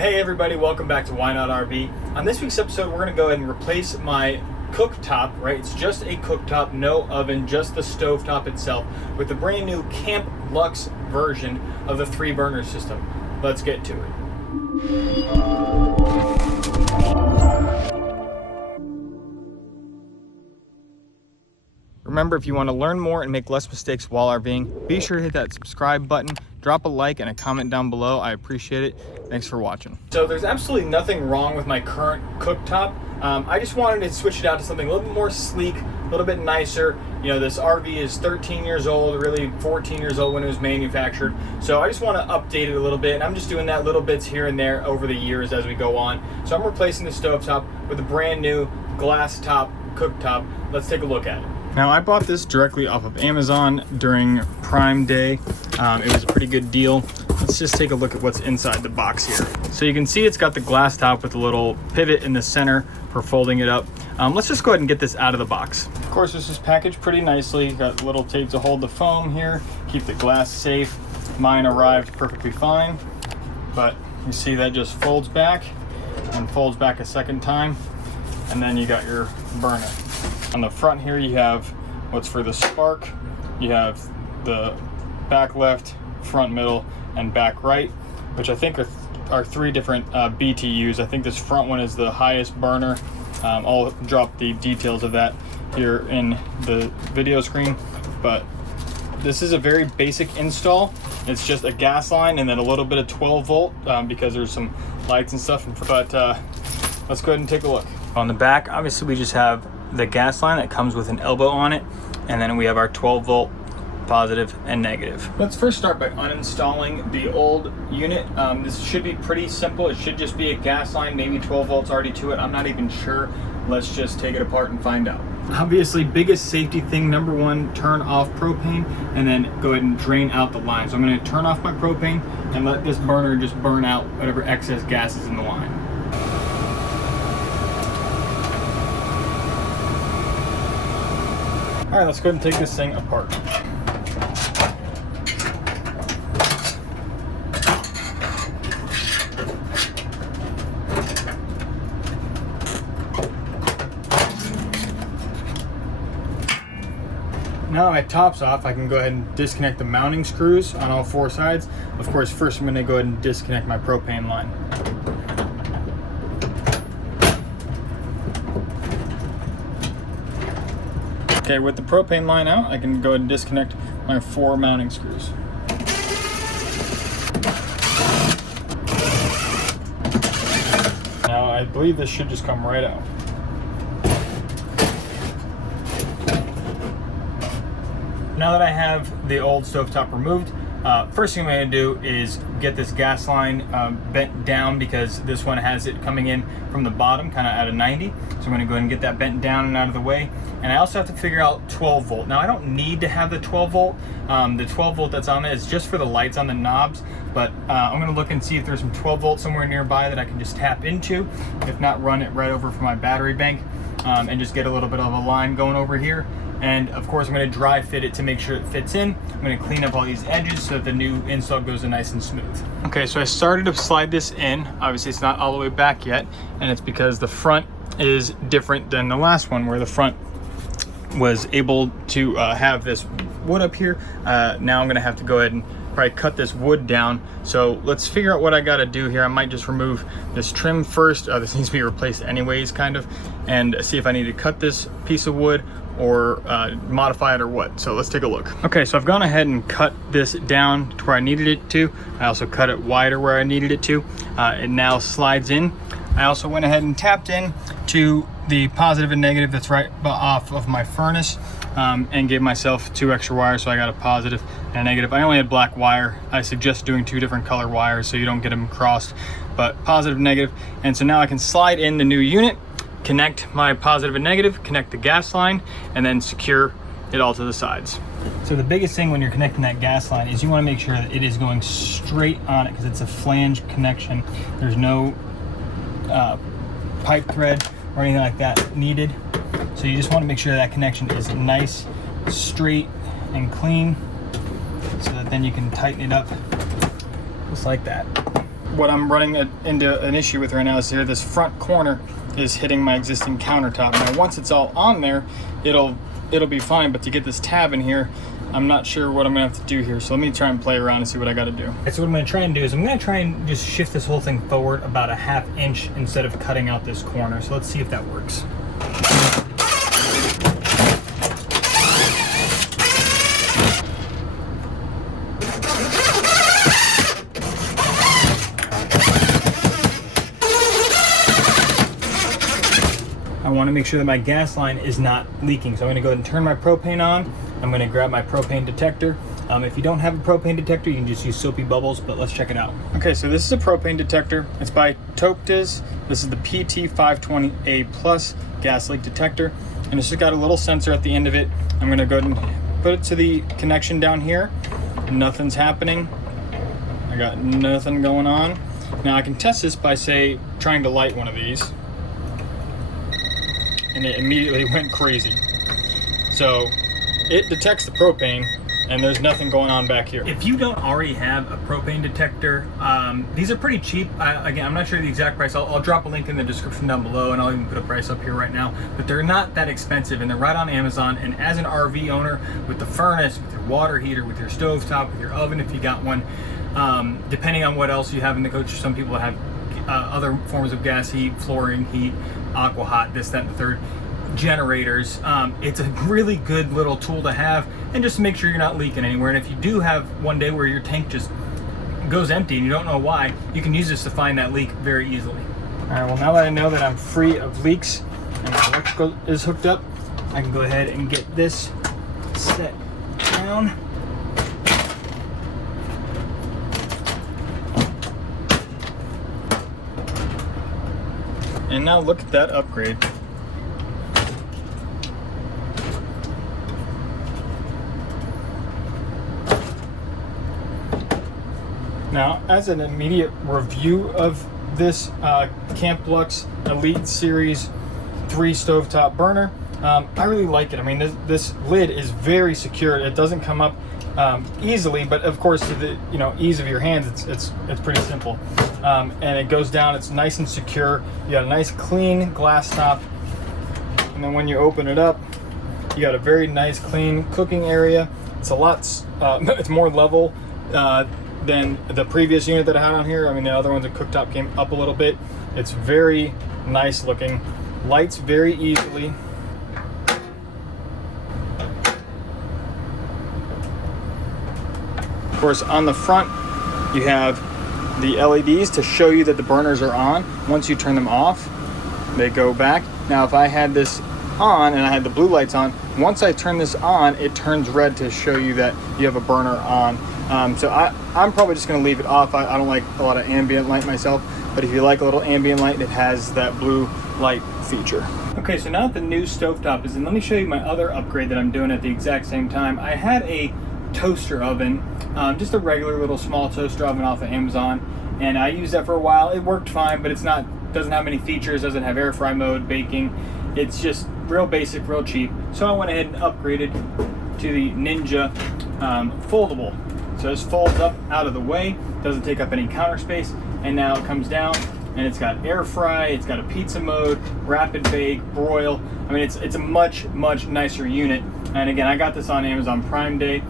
Hey everybody, welcome back to Why Not RV. On this week's episode, we're going to go ahead and replace my cooktop, right? It's just a cooktop, no oven, just the stovetop itself, with the brand new Camplux version of the 3-burner system. Let's get to it. Remember, if you want to learn more and make less mistakes while RVing, be sure to hit that subscribe button, drop a like and a comment down below. I appreciate it. Thanks for watching. So there's absolutely nothing wrong with my current cooktop. I just wanted to switch it out to something a little bit more sleek, a little bit nicer. You know, this RV is 13 years old, really 14 years old when it was manufactured. So I just want to update it a little bit, and I'm just doing that little bits here and there over the years as we go on. So I'm replacing the stovetop with a brand new glass top cooktop. Let's take a look at it. Now, I bought this directly off of Amazon during Prime Day. It was a pretty good deal. Let's just take a look at what's inside the box here. So you can see it's got the glass top with a little pivot in the center for folding it up. Let's just go ahead and get this out of the box. Of course, this is packaged pretty nicely. You got little tape to hold the foam here, keep the glass safe. Mine arrived perfectly fine, but you see that just folds back and folds back a second time, and then you got your burner. On the front here, you have what's for the spark. You have the back left, front middle, and back right, which I think are 3 different BTUs. I think this front one is the highest burner. I'll drop the details of that here in the video screen, but this is a very basic install. It's just a gas line and then a little bit of 12 volt because there's some lights and stuff. But let's go ahead and take a look. On the back, obviously we just have the gas line that comes with an elbow on it, and then we have our 12 volt positive and negative. Let's first start by uninstalling the old unit. This should be pretty simple. It should just be a gas line, maybe 12 volts already to it. I'm not even sure. Let's just take it apart and find out. Obviously, biggest safety thing, number 1, turn off propane and then go ahead and drain out the line. So I'm going to turn off my propane and let this burner just burn out whatever excess gas is in the line. All right, let's go ahead and take this thing apart. Now my top's off, I can go ahead and disconnect the mounting screws on all 4 sides. Of course, first I'm going to go ahead and disconnect my propane line. Okay, with the propane line out, I can go ahead and disconnect my 4 mounting screws. Now, I believe this should just come right out. Now that I have the old stovetop removed, first thing I'm going to do is get this gas line bent down, because this one has it coming in from the bottom, kind of at a 90. So I'm going to go ahead and get that bent down and out of the way. And I also have to figure out 12 volt. Now I don't need to have the 12 volt. The 12 volt that's on it is just for the lights on the knobs, but I'm going to look and see if there's some 12 volt somewhere nearby that I can just tap into. If not, run it right over from my battery bank and just get a little bit of a line going over here. And of course, I'm going to dry fit it to make sure it fits in. I'm going to clean up all these edges so that the new install goes in nice and smooth. Okay, so I started to slide this in. Obviously, it's not all the way back yet, and it's because the front is different than the last one, where the front was able to have this wood up here. Now I'm going to have to go ahead and probably cut this wood down. So let's figure out what I got to do here. I might just remove this trim first. This needs to be replaced anyways, kind of, and see if I need to cut this piece of wood or modify it or what. So let's take a look. Okay, so I've gone ahead and cut this down to where I needed it to. I also cut it wider where I needed it to. It now slides in. I also went ahead and tapped in to the positive and negative that's right off of my furnace, and gave myself 2 extra wires, so I got a positive and a negative. I only had black wire. I suggest doing 2 different color wires so you don't get them crossed, but positive and negative. And so now I can slide in the new unit, connect my positive and negative, connect the gas line, and then secure it all to the sides. So the biggest thing when you're connecting that gas line is you want to make sure that it is going straight on it, because it's a flange connection. There's no pipe thread or anything like that needed. So you just want to make sure that connection is nice, straight, and clean, so that then you can tighten it up just like that. what I'm running into an issue with right now is here, this front corner is hitting my existing countertop. Now once it's all on there, it'll be fine, but to get this tab in here, I'm not sure what I'm gonna have to do here. So let me try and play around and see what I gotta do. So what I'm gonna try and do is I'm gonna try and just shift this whole thing forward about a ½ inch instead of cutting out this corner. So let's see if that works. I want to make sure that my gas line is not leaking. So I'm going to go ahead and turn my propane on. I'm going to grab my propane detector. If you don't have a propane detector, you can just use soapy bubbles, but let's check it out. Okay, so this is a propane detector. It's by Toptes. This is the PT520A Plus gas leak detector. And it's just got a little sensor at the end of it. I'm going to go ahead and put it to the connection down here. Nothing's happening. I got nothing going on. Now I can test this by, say, trying to light one of these. And it immediately went crazy. So it detects the propane and there's nothing going on back here. If you don't already have a propane detector, these are pretty cheap. Again, I'm not sure the exact price. I'll drop a link in the description down below, and I'll even put a price up here right now, but they're not that expensive and they're right on Amazon. And as an RV owner, with the furnace, with your water heater, with your stovetop, with your oven if you got one, depending on what else you have in the coach, some people have other forms of gas heat, flooring heat, aqua hot, this, that, and the third, generators. It's a really good little tool to have, and just to make sure you're not leaking anywhere. And if you do have one day where your tank just goes empty and you don't know why, you can use this to find that leak very easily. All right, well, now that I know that I'm free of leaks and my electrical is hooked up, I can go ahead and get this set down. And now look at that upgrade. Now, as an immediate review of this Camplux Elite Series 3 stovetop burner, I really like it. I mean, this lid is very secure. It doesn't come up easily, but of course, to the ease of your hands, it's pretty simple. And it goes down. It's nice and secure. You got a nice clean glass top, and then when you open it up, you got a very nice clean cooking area. It's a lot. It's more level than the previous unit that I had on here. I mean, the other one's, the cooktop came up a little bit. It's very nice looking. Lights very easily. Of course, on the front, you have the LEDs to show you that the burners are on. Once you turn them off, they go back. Now, if I had this on and I had the blue lights on, once I turn this on, it turns red to show you that you have a burner on. So I'm probably just gonna leave it off. I don't like a lot of ambient light myself, but if you like a little ambient light, it has that blue light feature. Okay, so now that the new stovetop is in, let me show you my other upgrade that I'm doing at the exact same time. I had a toaster oven, just a regular little small toaster oven off of Amazon, and I used that for a while. It worked fine, but doesn't have many features, doesn't have air fry mode, baking. It's just real basic, real cheap. So I went ahead and upgraded to the Ninja foldable. So this folds up out of the way, doesn't take up any counter space, and now it comes down and it's got air fry, it's got a pizza mode, rapid bake, broil. I mean, it's a much nicer unit. And again, I got this on Amazon Prime Day,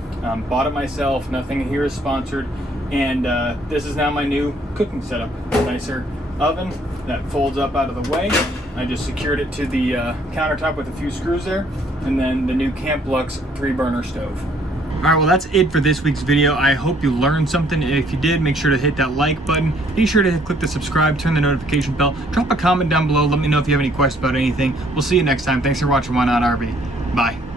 bought it myself, nothing here is sponsored, and this is now my new cooking setup. Nicer oven that folds up out of the way. I just secured it to the countertop with a few screws there, and then the new Camplux 3-burner stove. All right, well, that's it for this week's video. I hope you learned something. If you did, make sure to hit that like button. Be sure to click the subscribe, turn the notification bell, drop a comment down below. Let me know if you have any questions about anything. We'll see you next time. Thanks for watching Why Not RV. Bye.